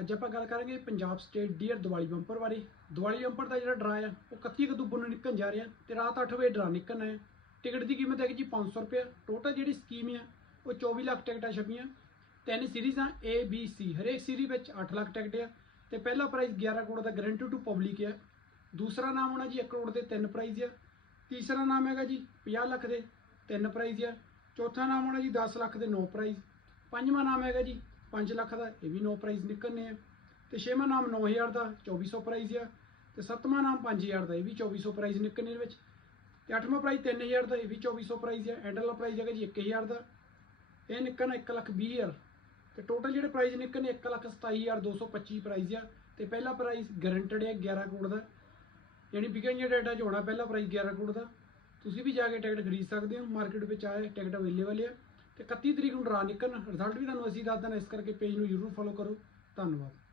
ਅੱਜ ਆਪਾਂ ਗੱਲ ਕਰਾਂਗੇ Punjab state dear Diwali bumper ਬਾਰੇ। ਦੀਵਾਲੀ ਬੰਪਰ ਦਾ ਜਿਹੜਾ ਡਰਾ ਆ, ਉਹ 31 ਅਕਤੂਬਰ ਨੂੰ ਨਿਕਲਣ ਜਾ ਰਿਹਾ ਤੇ ਰਾਤ 8 ਵਜੇ ਡਰਾ ਨਿਕਲਣਾ ਹੈ ਟਿਕਟ ਦੀ ਕੀਮਤ ਹੈਗੀ ਜੀ 500 ਰੁਪਏ ਟੋਟਲ ਜਿਹੜੀ ਸਕੀਮ ਆ, ਉਹ 24 ਲੱਖ ਟਿਕਟਾਂ ਛਪੀਆਂ। ਤਿੰਨ ਸੀਰੀਜ਼ ਆ, A, B, C ਹਰੇਕ ਸੀਰੀਜ਼ ਵਿੱਚ 8 ਲੱਖ ਟਿਕਟ ਆ। ਤੇ ਪਹਿਲਾ ਪ੍ਰਾਈਜ਼ 11 ਕਰੋੜ ਦਾ ਗਰੰਟੀ ਟੂ ਪਬਲਿਕ ਆ। ਦੂਸਰਾ ਨਾਮ ਹੋਣਾ ਜੀ 1 ਕਰੋੜ ਦੇ ਤਿੰਨ ਪ੍ਰਾਈਜ਼ ਆ। ਤੀਸਰਾ ਨਾਮ ਹੈਗਾ ਜੀ 50 ਲੱਖ ਦੇ ਤਿੰਨ ਪ੍ਰਾਈਜ਼ ਆ। ਚੌਥਾ ਨਾਮ ਹੋਣਾ ਜੀ 10 ਲੱਖ ਦੇ ਨੌ ਪ੍ਰਾਈਜ਼ ਪੰਜਵਾਂ ਨਾਮ ਹੈਗਾ ਜੀ 5 ਲੱਖ ਦਾ, ਇਹ ਵੀ ਨੌ ਪ੍ਰਾਈਜ਼ ਨਿਕਲਨੇ ਆ। ਤੇ ਛੇਵਾਂ ਨਾਮ 9000 ਦਾ 2400 ਪ੍ਰਾਈਜ਼ ਆ। ਤੇ ਸੱਤਵਾਂ ਨਾਮ 5000 ਦਾ, ਇਹ ਵੀ 2400 ਪ੍ਰਾਈਜ਼ ਨਿਕਲਨੇ ਦੇ ਵਿੱਚ। ਤੇ ਅੱਠਵਾਂ ਪ੍ਰਾਈਜ਼ 3000 ਦਾ, ਇਹ ਵੀ 2400 ਪ੍ਰਾਈਜ਼ ਆ। ਐਂਡ ਵਾਲਾ ਪ੍ਰਾਈਜ਼ ਹੈਗਾ ਜੀ 1000 ਦਾ। ਇਹ ਨਿਕਲਣਾ 1 ਲੱਖ 20 ਹਜ਼ਾਰ। ਤੇ ਟੋਟਲ ਜਿਹੜੇ ਪ੍ਰਾਈਜ਼ ਨਿਕਲਨੇ 1 ਲੱਖ 27225 ਪ੍ਰਾਈਜ਼ ਆ। ਤੇ ਪਹਿਲਾ ਪ੍ਰਾਈਜ਼ ਗਾਰੰਟਡ ਹੈ 11 ਕਰੋੜ ਦਾ। ਯਾਨੀ ਵਿਕਣ ਜਿਹੜਾ ਡੇਟਾ 'ਚ ਹੋਣਾ, ਪਹਿਲਾ ਪ੍ਰਾਈਜ਼ 11 ਕਰੋੜ ਦਾ। ਤੁਸੀਂ ਵੀ ਜਾ ਕੇ ਟਿਕਟ ਖਰੀਦ ਸਕਦੇ ਹੋ। ਮਾਰਕੀਟ ਵਿੱਚ ਆਏ ਟਿਕਟ ਅਵੇਲੇਬਲ ਆ। ਤੇ 31 ਤਰੀਕ ਨੂੰ ਡਰਾ ਨਿਕਲਣ ਰਿਜ਼ਲਟ ਵੀ ਤੁਹਾਨੂੰ ਅਸੀਂ ਦੱਸ ਦੇਣਾ, ਇਸ ਕਰਕੇ ਪੇਜ ਨੂੰ ਜ਼ਰੂਰ ਫੋਲੋ ਕਰੋ। ਧੰਨਵਾਦ।